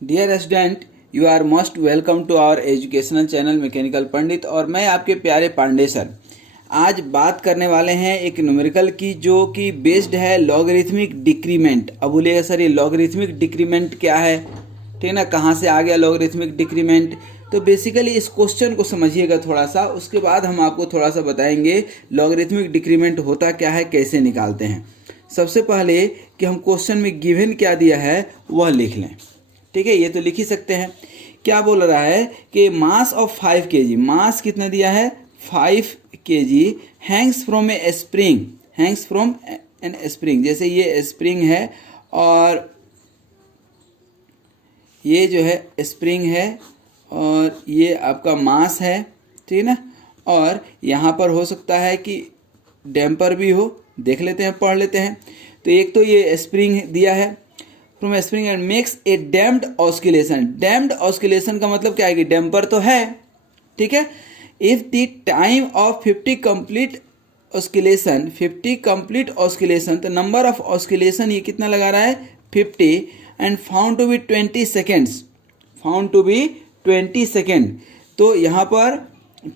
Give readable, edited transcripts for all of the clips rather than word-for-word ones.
Dear student, you are most welcome to our educational channel mechanical Pandit. और मैं आपके प्यारे पांडे सर। आज बात करने वाले हैं एक न्यूमेरिकल की जो कि बेस्ड है लॉगरिथमिक डिक्रीमेंट। अब बोलिएगा सर ये लॉगरिथमिक डिक्रीमेंट क्या है, ठीक है ना, कहाँ से आ गया लॉगरिथमिक डिक्रीमेंट। तो बेसिकली इस क्वेश्चन को समझिएगा थोड़ा सा, उसके बाद हम आपको थोड़ा सा बताएंगे लॉगरिथमिक डिक्रीमेंट होता क्या है, कैसे निकालते हैं। सबसे पहले कि हम क्वेश्चन में गिवन क्या दिया है वह लिख लें। ठीक है, ये तो लिख ही सकते हैं। क्या बोल रहा है कि मास ऑफ 5 kg, मास कितना दिया है 5 kg, hangs from a spring, hangs from an spring. जैसे ये स्प्रिंग है और ये जो है स्प्रिंग है और ये आपका मास है, ठीक है ना। और यहाँ पर हो सकता है कि डैम्पर भी हो, देख लेते हैं, पढ़ लेते हैं। तो एक तो ये स्प्रिंग दिया है from spring and makes a damped oscillation. Damped oscillation का मतलब क्या है कि डैम्पर तो है, ठीक है। If the time of 50 complete oscillation, 50 complete oscillation, तो नंबर ऑफ ऑस्किलेशन ये कितना लगा रहा है 50 and found to be 20 seconds, found to be 20 second. तो यहाँ पर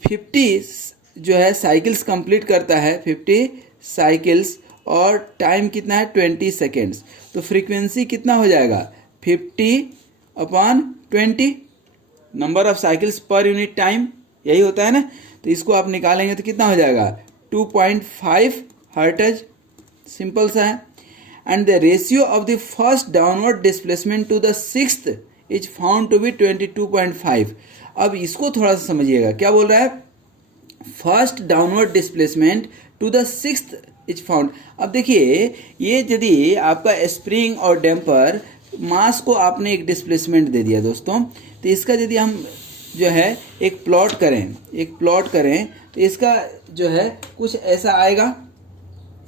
50 जो है साइकिल्स कंप्लीट करता है, 50 साइकिल्स, और टाइम कितना है 20 सेकेंड्स। तो फ्रीक्वेंसी कितना हो जाएगा 50/20, number of cycles per unit time, यही होता है ना। तो इसको आप निकालेंगे तो कितना हो जाएगा 2.5 हर्ट्ज, सिंपल सा है। And the ratio of the first downward displacement to the sixth is found to be 22.5। अब इसको थोड़ा सा समझिएगा, क्या बोल रहा है, first downward displacement to the sixth is found. अब देखिए ये यदि आपका स्प्रिंग और डैम्पर मास को आपने एक डिस्प्लेसमेंट दे दिया दोस्तों, तो इसका यदि हम जो है एक प्लॉट करें, तो इसका जो है कुछ ऐसा आएगा।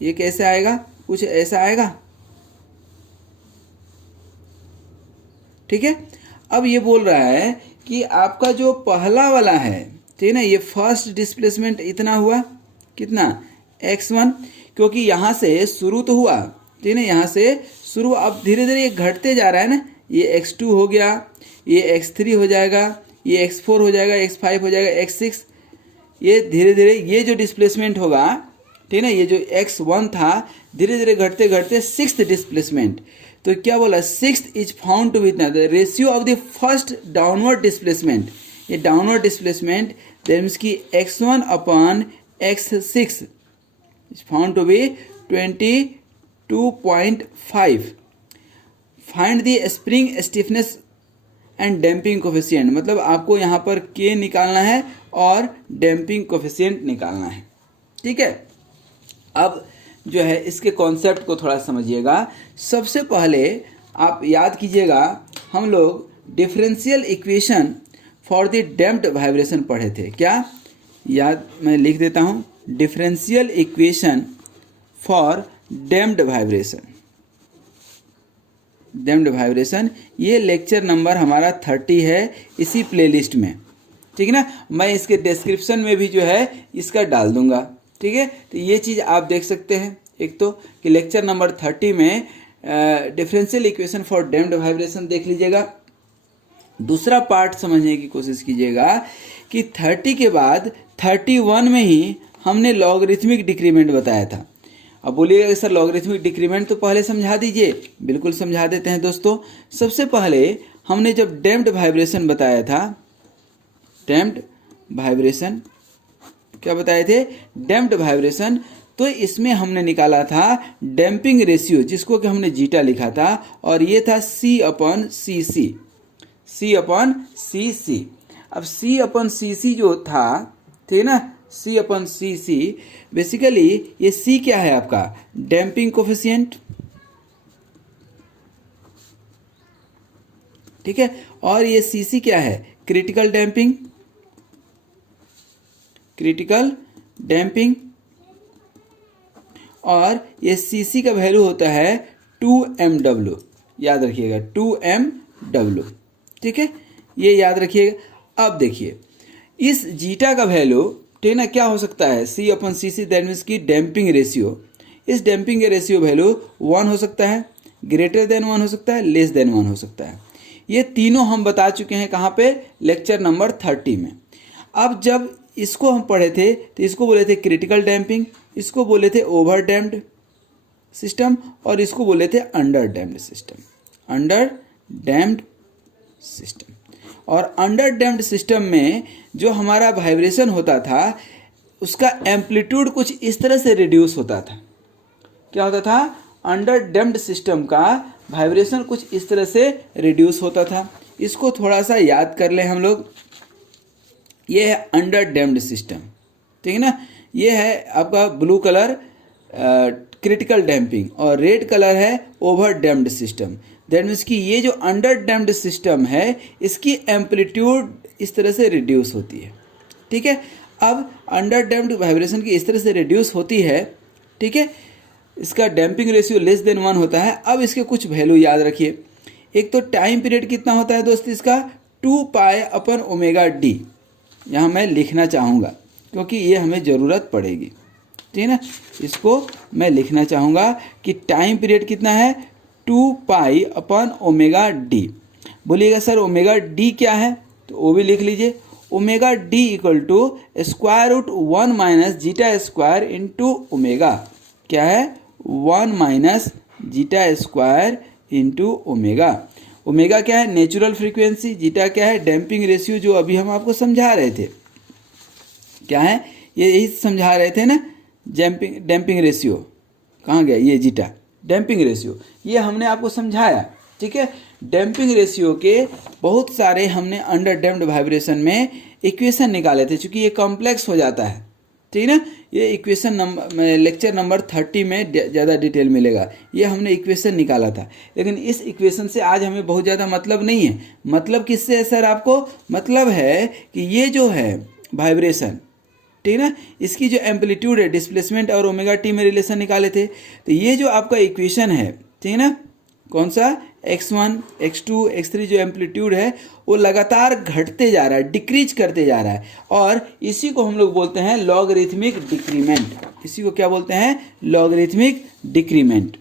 ये कैसे आएगा, कुछ ऐसा आएगा, ठीक है। अब ये बोल रहा है कि आपका जो पहला वाला है, ठीक है ना, ये फर्स्ट डिस्प्लेसमेंट इतना हुआ, कितना x1, क्योंकि यहाँ से शुरू तो हुआ, ठीक है ना, यहाँ से शुरू, अब धीरे धीरे ये घटते जा रहा है ना। ये x2 हो गया, ये x3 हो जाएगा, ये x4 हो जाएगा, x5 हो जाएगा, x6, ये धीरे धीरे ये जो डिस्प्लेसमेंट होगा, ठीक है ना, ये जो x1 था धीरे धीरे घटते घटते सिक्स्थ डिस्प्लेसमेंट। तो क्या बोला, sixth is found to be इतना, the ratio of the first downward displacement, ये डाउनवर्ड डिस्प्लेसमेंट दैट मीन्स की x1/x6 is found to be 22.5. Find the spring stiffness and damping coefficient, मतलब आपको यहाँ पर K निकालना है और damping coefficient निकालना है, ठीक है। अब जो है इसके कॉन्सेप्ट को थोड़ा समझिएगा। सबसे पहले आप याद कीजिएगा, हम लोग differential equation for the damped vibration पढ़े थे, क्या याद, मैं लिख देता हूँ, differential equation for damped vibration, damped vibration. ये लेक्चर नंबर हमारा 30 है इसी प्लेलिस्ट में, ठीक है ना। मैं इसके डिस्क्रिप्शन में भी जो है इसका डाल दूंगा, ठीक है। तो ये चीज़ आप देख सकते हैं, एक तो कि लेक्चर नंबर 30 में differential equation for damped vibration देख लीजिएगा। दूसरा पार्ट समझने की कोशिश कीजिएगा कि 30 के बाद 31 में ही हमने लॉगरिथमिक डिक्रीमेंट बताया था। अब बोलिएगा सर लॉगरिथमिक डिक्रीमेंट तो पहले समझा दीजिए, बिल्कुल समझा देते हैं दोस्तों। सबसे पहले हमने जब डैम्प्ड वाइब्रेशन बताया था, डैम्प्ड वाइब्रेशन क्या बताए थे, डैम्प्ड वाइब्रेशन, तो इसमें हमने निकाला था डैम्पिंग रेशियो, जिसको कि हमने जीटा लिखा था, और ये था C/cc, C/cc। अब C/cc जो था, ठीक है ना, C/cc बेसिकली ये C क्या है आपका, डैम्पिंग कोफिशिएंट, ठीक है, और ये cc क्या है, क्रिटिकल डैम्पिंग, क्रिटिकल डैम्पिंग, और ये cc का वैल्यू होता है 2mw, याद रखिएगा 2mw, ठीक है, ये याद रखिएगा। अब देखिए इस जीटा का वैल्यू, ठीक है ना, क्या हो सकता है, C/cc दैट मीन्स की डैम्पिंग रेशियो। इस डैम्पिंग रेशियो वैल्यू 1 हो सकता है, ग्रेटर देन 1 हो सकता है, लेस देन 1 हो सकता है। ये तीनों हम बता चुके हैं कहाँ पे, लेक्चर नंबर 30 में। अब जब इसको हम पढ़े थे तो इसको बोले थे क्रिटिकल डैम्पिंग, इसको बोले थे ओवर डैम्प्ड सिस्टम और इसको बोले थे under damped system, under damped system. और अंडर डैम्प्ड सिस्टम में जो हमारा वाइब्रेशन होता था उसका एम्पलीट्यूड कुछ इस तरह से रिड्यूस होता था। क्या होता था, अंडर डैम्प्ड सिस्टम का वाइब्रेशन कुछ इस तरह से रिड्यूस होता था। इसको थोड़ा सा याद कर लें हम लोग। ये है अंडर डैम्प्ड सिस्टम, ठीक है ना। ये है आपका ब्लू कलर क्रिटिकल डैम्पिंग और रेड कलर है over damped system. That means कि ये जो अंडर डैम्प्ड सिस्टम है इसकी एम्पलीट्यूड इस तरह से रिड्यूस होती है, ठीक है। अब अंडर डैम्प्ड वाइब्रेशन की इस तरह से रिड्यूस होती है, ठीक है। इसका डैम्पिंग रेशियो लेस देन 1 होता है। अब इसके कुछ वैल्यू याद रखिए। एक तो टाइम पीरियड कितना होता है दोस्त इसका, 2π/ω_d। यहाँ मैं लिखना चाहूँगा क्योंकि ये हमें ज़रूरत पड़ेगी, ठीक है ना। इसको मैं लिखना चाहूँगा कि टाइम पीरियड कितना है, 2π/ω_d। बोलिएगा सर ω_d क्या है, तो वो भी लिख लीजिए। ω_d = √1 - ζ² into omega. क्या है, 1 - ζ² इंटू ओमेगा। ओमेगा क्या है, नेचुरल फ्रीक्वेंसी। जीटा क्या है, डैम्पिंग रेशियो, जो अभी हम आपको समझा रहे थे। क्या है, ये यही समझा रहे थे ना, डैम्पिंग रेशियो। कहाँ गया ये जीटा, डैम्पिंग रेशियो, ये हमने आपको समझाया, ठीक है। डैम्पिंग रेशियो के बहुत सारे हमने अंडर डैम्प्ड वाइब्रेशन में इक्वेशन निकाले थे, क्योंकि ये कॉम्प्लेक्स हो जाता है, ठीक है ना। ये इक्वेशन नंबर लेक्चर नंबर 30 में ज़्यादा डिटेल मिलेगा। ये हमने इक्वेशन निकाला था, लेकिन इस इक्वेशन से आज हमें बहुत ज़्यादा मतलब नहीं है। मतलब किससे है सर आपको, मतलब है कि ये जो है वाइब्रेशन, ठीक है ना, इसकी जो एम्पलीट्यूड है, डिस्प्लेसमेंट और ω_t में रिलेशन निकाले थे। तो ये जो आपका इक्वेशन है, ठीक है ना, कौन सा, x1 x2 x3 जो एम्पलीट्यूड है वो लगातार घटते जा रहा है, डिक्रीज करते जा रहा है। और इसी को हम लोग बोलते हैं लॉगरिथमिक डिक्रीमेंट। इसी को क्या बोलते हैं, लॉगरिथमिक डिक्रीमेंट।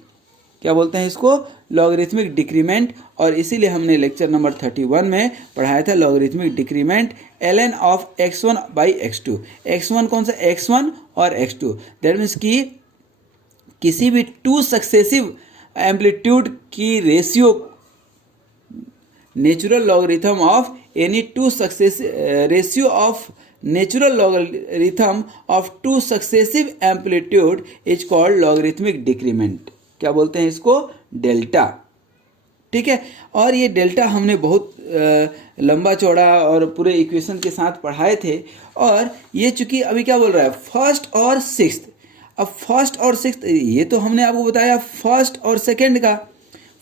क्या बोलते हैं इसको, लॉगरिथमिक डिक्रीमेंट। और इसीलिए हमने लेक्चर नंबर 31 में पढ़ाया था logarithmic decrement ln of x1/x2। x1 कौन सा, x1 और x2। दैट मीन्स कि किसी भी 2 सक्सेसिव एम्पलीट्यूड की ratio, natural logarithm of any 2 successive ratio of natural logarithm of 2 successive amplitude is called logarithmic decrement. क्या बोलते हैं इसको, डेल्टा, ठीक है। और ये डेल्टा हमने बहुत लंबा चौड़ा और पूरे इक्वेशन के साथ पढ़ाए थे। और ये चूंकि अभी क्या बोल रहा है, फर्स्ट और सिक्स्थ। अब फर्स्ट और सिक्स्थ ये तो हमने आपको बताया फर्स्ट और सेकंड का।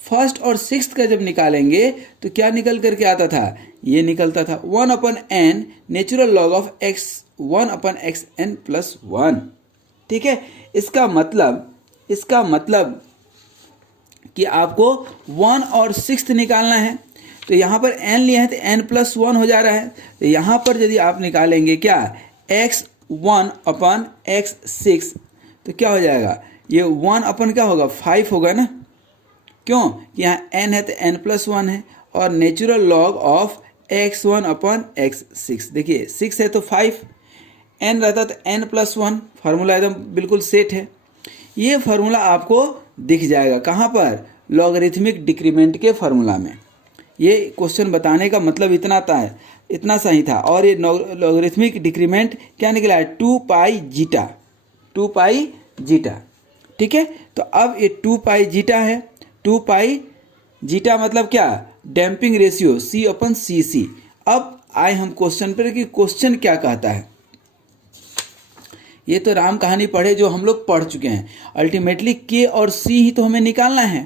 फर्स्ट और सिक्स्थ का जब निकालेंगे तो क्या निकल करके आता था, ये निकलता था 1/n natural log of x 1/xn+1, ठीक है। इसका मतलब कि आपको 1 और सिक्स्थ निकालना है। तो यहाँ पर n लिया है तो n+1 हो जा रहा है। तो यहाँ पर यदि आप निकालेंगे क्या, x 1/x6, तो क्या हो जाएगा, ये 1 क्या होगा, 5 होगा ना। क्यों, कि यहाँ n है तो n+1 है और natural log of x 1/x6। देखिए 6 है तो 5, n रहता तो n+1। फार्मूला एकदम बिल्कुल सेट है। ये फार्मूला आपको दिख जाएगा कहाँ पर, लॉगरिथमिक डिक्रीमेंट के फार्मूला में। ये क्वेश्चन बताने का मतलब इतना सही था। और ये लॉगरिथमिक डिक्रीमेंट क्या निकला है, 2π जीटा, ठीक है। तो अब ये 2π है, 2π मतलब क्या, डैम्पिंग रेशियो C/cc। अब आए हम क्वेश्चन पर कि क्वेश्चन क्या कहता है। ये तो राम कहानी पढ़े जो हम लोग पढ़ चुके हैं। अल्टीमेटली K और C ही तो हमें निकालना है,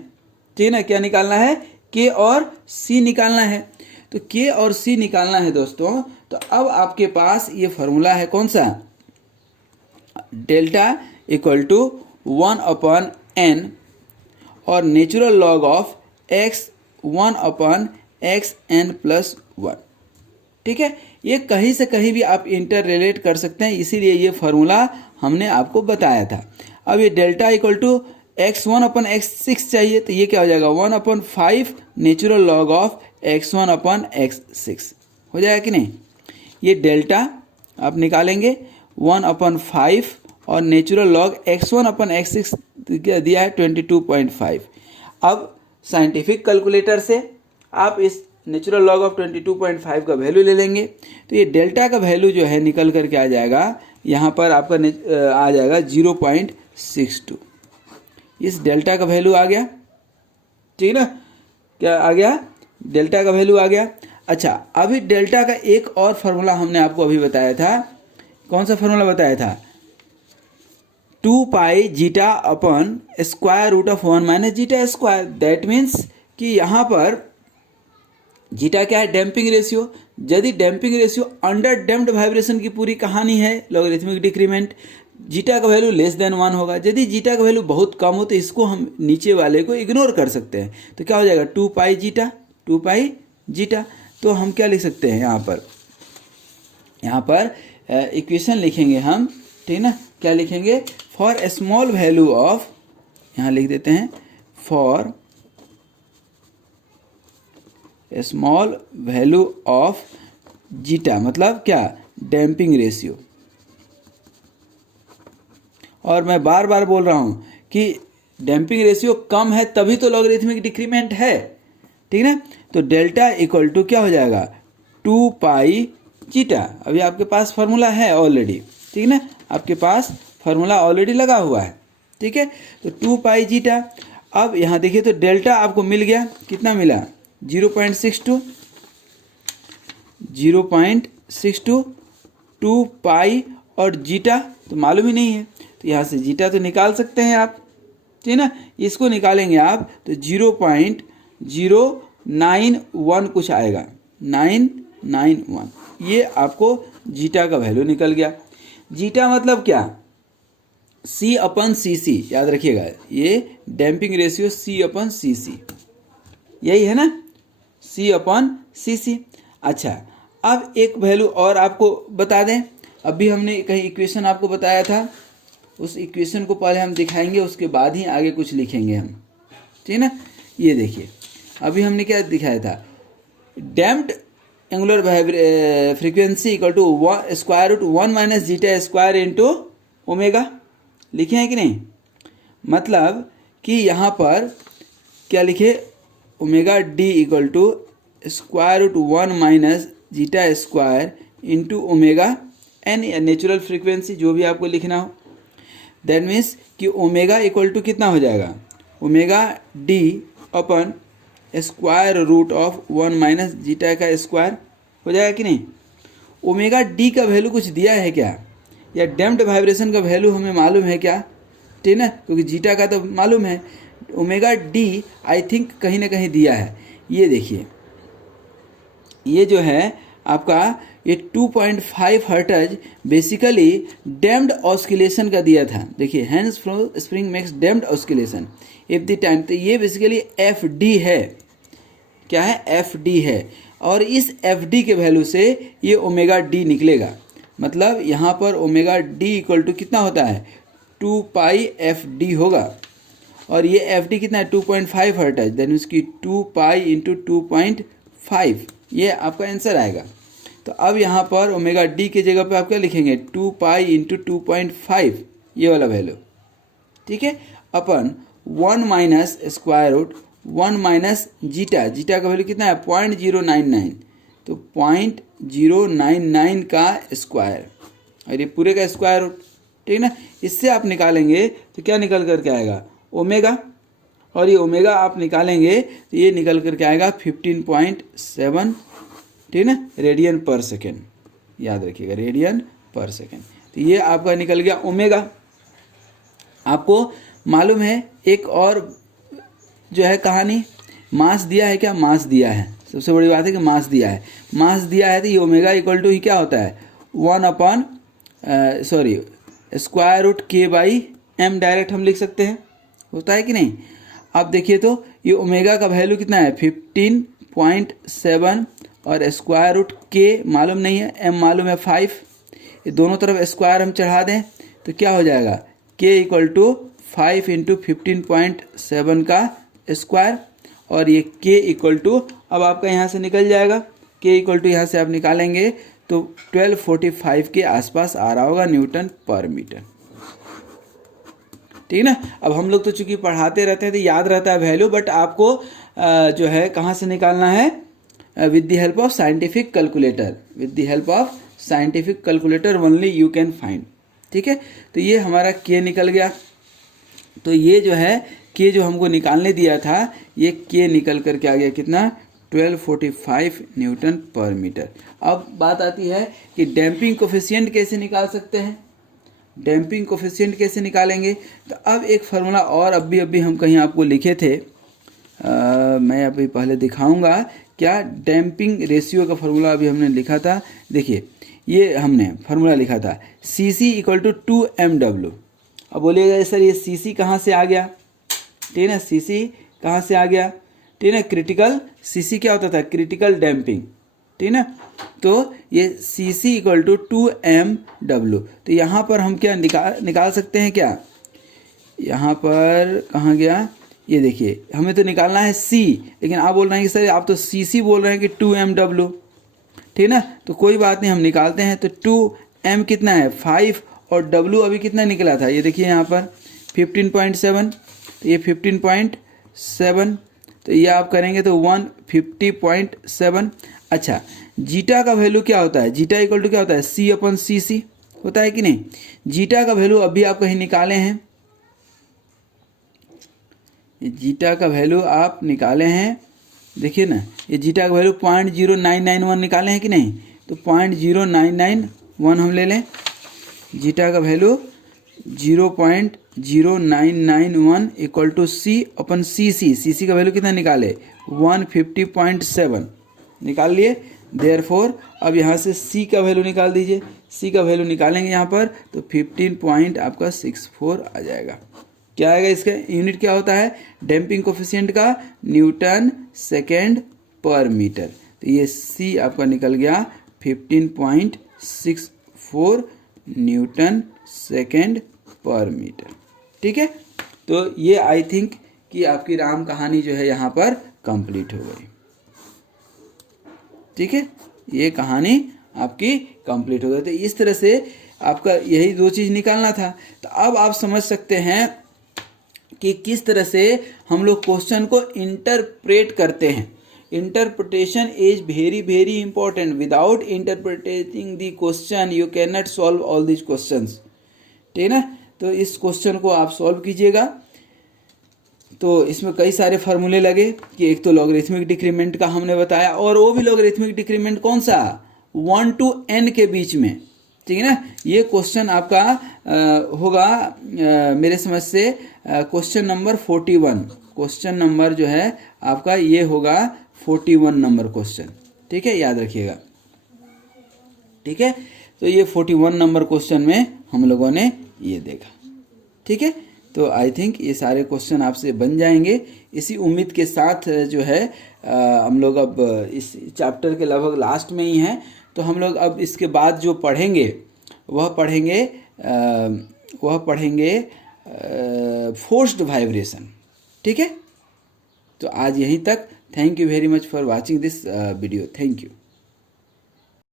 ठीक है ना। क्या निकालना है, K और C निकालना है। तो K और C निकालना है दोस्तों। तो अब आपके पास ये फार्मूला है कौन सा, डेल्टा = 1/n और natural log of x 1/xn+1, ठीक है। ये कहीं से कहीं भी आप इंटर रिलेट कर सकते हैं, इसीलिए ये फार्मूला हमने आपको बताया था। अब ये डेल्टा = x 1/x6 चाहिए, तो ये क्या हो जाएगा, 1/5 natural log of x1 upon x6 हो जाएगा कि नहीं। ये डेल्टा आप निकालेंगे 1/5 और नेचुरल लॉग x1 अपन x6 दिया है 22.5। अब साइंटिफिक कैलकुलेटर से आप इस नेचुरल लॉग ऑफ 22.5 का वैल्यू ले लेंगे तो ये डेल्टा का वैल्यू जो है निकल करके आ जाएगा, यहाँ पर आपका आ जाएगा 0.62। इस डेल्टा का वैल्यू आ गया, ठीक ना, क्या आ गया, डेल्टा का वैल्यू आ गया। अच्छा, अभी डेल्टा का एक और फार्मूला हमने आपको अभी बताया था। कौन सा फार्मूला बताया था? 2 pi zeta upon square root of 1 minus zeta square. That means कि यहाँ पर जीटा क्या है? Damping ratio. यदि damping ratio under damped vibration की पूरी कहानी है लॉगरिथमिक डिक्रीमेंट, जीटा का वैल्यू लेस देन 1 होगा। यदि जीटा का वैल्यू बहुत कम हो तो इसको हम नीचे वाले को इग्नोर कर सकते हैं। तो क्या हो जाएगा? 2 पाई जीटा, 2 पाई जीटा। तो हम क्या लिख सकते हैं यहाँ पर इक्वेशन लिखेंगे हम, ठीक ना। क्या लिखेंगे? For a small value of, यहाँ लिख देते हैं for a small value of zeta, मतलब क्या? Damping ratio. और मैं बार बार बोल रहा हूँ कि डैम्पिंग रेशियो कम है तभी तो लॉगरिथमिक डिक्रीमेंट है, ठीक ना। तो डेल्टा इक्वल टू क्या हो जाएगा? 2 पाई जीटा। अभी आपके पास फार्मूला है ऑलरेडी, ठीक ना, आपके पास फार्मूला ऑलरेडी लगा हुआ है, ठीक है। तो 2 पाई जीटा। अब यहाँ देखिए तो डेल्टा आपको मिल गया, कितना मिला? 0.62, 0.62, 2 पाई और जीटा तो मालूम ही नहीं है, तो यहाँ से जीटा तो निकाल सकते हैं आप, ठीक ना। इसको निकालेंगे आप तो 0.091 कुछ आएगा, 991। ये आपको जीटा का वैल्यू निकल गया। जीटा मतलब क्या? C/Cc, याद रखिएगा, ये डैम्पिंग रेशियो C/Cc, यही है ना, C/Cc। अच्छा, अब एक वैल्यू और आपको बता दें। अभी हमने कहीं इक्वेशन आपको बताया था, उस इक्वेशन को पहले हम दिखाएंगे, उसके बाद ही आगे कुछ लिखेंगे हम, ठीक ना। ये देखिए, अभी हमने क्या दिखाया था? Damped angular frequency equal to square root 1 minus zeta square into omega. लिखे हैं कि नहीं? मतलब कि यहाँ पर क्या लिखे? Omega D equal to square root 1 minus zeta square into omega N, natural frequency जो भी आपको लिखना हो। दैट मीन्स कि ओमेगा इक्वल टू कितना हो जाएगा? ओमेगा डी अपन square root of 1 minus zeta का स्क्वायर हो जाएगा कि नहीं। ओमेगा डी का वैल्यू कुछ दिया है क्या, या डैम्प्ड वाइब्रेशन का वैल्यू हमें मालूम है क्या, ठीक ना, क्योंकि जीटा का तो मालूम है। ओमेगा डी आई थिंक कहीं ना कहीं दिया है। ये देखिए, ये जो है आपका ये 2.5 हर्ट्ज बेसिकली डैम्प्ड ऑस्किलेशन का दिया था। देखिए, hands flow spring makes damped oscillation if the time, तो ये बेसिकली एफ डी है। क्या है? एफ डी है। और इस एफ डी के वैल्यू से ये ओमेगा डी निकलेगा। मतलब यहाँ पर ओमेगा डी इक्वल टू कितना होता है? 2 पाई एफ डी होगा। और ये एफ डी कितना है? 2.5 हर्ट्ज। देन उसकी 2 पाई इंटू 2.5, ये आपका आंसर आएगा। तो अब यहाँ पर ओमेगा डी के जगह पे आप क्या लिखेंगे? 2 पाई इंटू 2.5, ये वाला वैल्यू, ठीक है, अपन 1 minus square root 1 minus zeta, zeta का वैल्यू कितना है? 0.099, तो 0.099 का स्क्वायर और ये पूरे का स्क्वायर रूट, ठीक ना। इससे आप निकालेंगे तो क्या निकल करके आएगा? ओमेगा। और ये ओमेगा आप निकालेंगे तो ये निकल करके आएगा 15.7, ठीक ना, रेडियन पर सेकेंड। याद रखिएगा, रेडियन पर सेकेंड। तो ये आपका निकल गया ओमेगा। आपको मालूम है एक और जो है कहानी, मास दिया है क्या? मास दिया है, सबसे बड़ी बात है कि मास दिया है। मास दिया है तो ये ओमेगा इक्वल टू ही क्या होता है? 1 स्क्वायर रूट के बाई एम, डायरेक्ट हम लिख सकते हैं, होता है कि नहीं। अब देखिए तो ये ओमेगा का वैल्यू कितना है? 15.7 और स्क्वायर रूट के मालूम नहीं है, एम मालूम है 5। ये दोनों तरफ स्क्वायर हम चढ़ा दें तो क्या हो जाएगा? के इक्वल टू 5 इंटू 15.7 का स्क्वायर, और ये के इक्वल टू अब आपका यहाँ से निकल जाएगा, के इक्वल टू यहाँ से आप निकालेंगे तो 1245 के आसपास आ रहा होगा न्यूटन पर मीटर। ठीक है ना। अब हम लोग तो चूंकि पढ़ाते रहते हैं तो याद रहता है वैल्यू, बट आपको जो है कहाँ से निकालना है, with the help of scientific calculator, with the help of scientific calculator only you can find. ठीक है, तो ये हमारा के निकल गया। तो ये जो है के जो हमको निकालने दिया था, ये के निकल करके आ गया कितना, 1245 न्यूटन पर मीटर। अब बात आती है कि डैम्पिंग कोफिशिएंट कैसे निकाल सकते हैं, डैम्पिंग कोफिशिएंट कैसे निकालेंगे। तो अब एक फार्मूला और अभी हम कहीं आपको लिखे थे, मैं अभी पहले दिखाऊंगा क्या, डैम्पिंग रेशियो का फार्मूला अभी हमने लिखा था। देखिए ये हमने फार्मूला लिखा था CC इक्वल टू 2mw। अब बोलिएगा सर ये CC कहाँ से आ गया, ठीक है ना, CC कहाँ से आ गया, ठीक है ना, क्रिटिकल CC क्या होता था, क्रिटिकल डैम्पिंग, ठीक है ना। तो ये CC इक्वल टू 2mw। तो यहाँ पर हम क्या निकाल सकते हैं क्या, यहाँ पर कहाँ गया, ये देखिए हमें तो निकालना है C, लेकिन आप बोल रहे हैं कि सर आप तो CC बोल रहे हैं कि 2mw, ठीक है ना। तो कोई बात नहीं, हम निकालते हैं। तो 2m कितना है 5 और w अभी कितना निकला था, ये देखिए यहाँ पर 15.7, तो ये 15.7, तो ये आप करेंगे तो 150.7। अच्छा जीटा का वैल्यू क्या होता है, जीटा इक्वल टू क्या होता है, C/cc होता है कि नहीं। जीटा का वैल्यू अभी आप कहीं निकाले हैं, जीटा का वैल्यू आप निकाले हैं, देखिए ना, ये जीटा का वैल्यू 0.0991 निकाले हैं कि नहीं। तो 0.0991 हम ले लें, जीटा का value 0.0991 equal to C/cc। CC का वैल्यू कितना निकाले, 150.7 निकाल लिए। देयरफॉर अब यहाँ से C का वैल्यू निकाल दीजिए, C का वैल्यू निकालेंगे यहाँ पर तो 15.64 आ जाएगा। क्या आएगा, इसका यूनिट क्या होता है डैम्पिंग कोफिशिएंट का, न्यूटन सेकेंड पर मीटर। तो ये C आपका निकल गया 15.64 न्यूटन सेकेंड पर मीटर। ठीक है, तो ये आई थिंक कि आपकी राम कहानी जो है यहाँ पर कंप्लीट हो गई। ठीक है, ये कहानी आपकी कंप्लीट हो गई। तो इस तरह से आपका यही दो चीज़ निकालना था। तो अब आप समझ सकते हैं कि किस तरह से हम लोग क्वेश्चन को इंटरप्रेट करते हैं। Interpretation is very very important. Without interpreting the question you can not solve all this questions. ठीक है ना, तो इस क्वेश्चन को आप सॉल्व कीजिएगा। तो इसमें कई सारे फार्मूले लगे कि एक तो लॉगरिथमिक डिक्रीमेंट का हमने बताया, और वो भी लॉगरिथमिक डिक्रीमेंट कौन सा, 1 to n के बीच में। ठीक है ना, ये क्वेश्चन आपका होगा मेरे समझ से क्वेश्चन नंबर 41। क्वेश्चन नंबर जो है आपका ये होगा 41 नंबर क्वेश्चन। ठीक है, याद रखिएगा। ठीक है, तो ये 41 नंबर क्वेश्चन में हम लोगों ने ये देखा। ठीक है, तो आई थिंक ये सारे क्वेश्चन आपसे बन जाएंगे। इसी उम्मीद के साथ जो है हम लोग अब इस चैप्टर के लगभग लास्ट में ही हैं। तो हम लोग अब इसके बाद जो पढ़ेंगे वह पढ़ेंगे फोर्स्ड वाइब्रेशन। ठीक है, तो आज यहीं तक। Thank you very much for watching this video. Thank you.